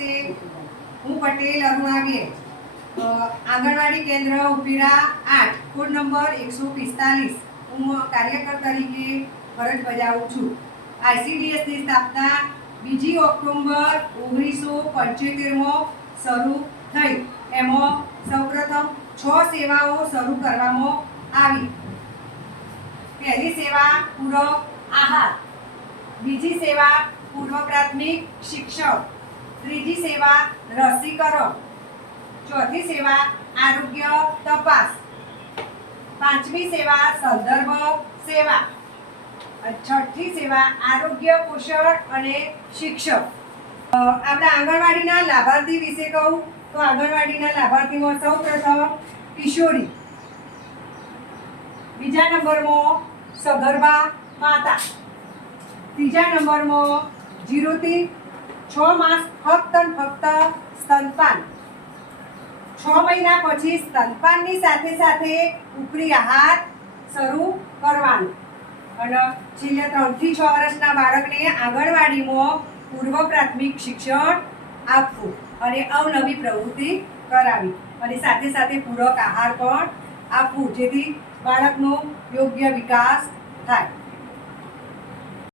નમસ્તે હું પટેલ અરુણાગે આંગણવાડી કેન્દ્ર ઉપીરા આઠ કોડ નંબર એકસો પિસ્તાલીસ. હું કાર્યકર તરીકે ફરજ બજાવું છું. આઈસીડીએસની સ્થાપના બીજી ઓક્ટોબર ઓગણીસો પંચોતેરમાં શરૂ થઈ. એમાં સૌપ્રથમ છ સેવાઓ શરૂ કરવામાં આવી. પહેલી સેવા પૂરક આહાર, બીજી સેવા પૂર્વ પ્રાથમિક શિક્ષણ. ત્રીજી સેવા રસીકરણ. ચોથી સેવા આરોગ્ય તપાસ. પાંચમી સેવા સંદર્ભ સેવા. છઠ્ઠી સેવા આરોગ્ય પોષણ અને શિક્ષક. આપણે આંગણવાડીના લાભાર્થી વિશે કહું તો આંગણવાડીના લાભાર્થીમાં સૌ પ્રથમ કિશોરી. બીજા નંબરમાં સગર્ભા માતા. ત્રીજા નંબરમાં જીરોથી છ માસ ફક્ત ફક્ત સ્તનપાન. છ મહિના પછી સ્તનપાનની સાથે સાથે ઉપરી આહાર શરૂ કરવાનો. અને છેલ્લે ત્રણથી છ વર્ષના બાળકને આંગણવાડીમાં પૂર્વ પ્રાથમિક શિક્ષણ આપવું અને અવનવી પ્રવૃત્તિ કરાવી. અને સાથે સાથે પૂરક આહાર પણ આપવું, જેથી બાળકનો યોગ્ય વિકાસ થાય.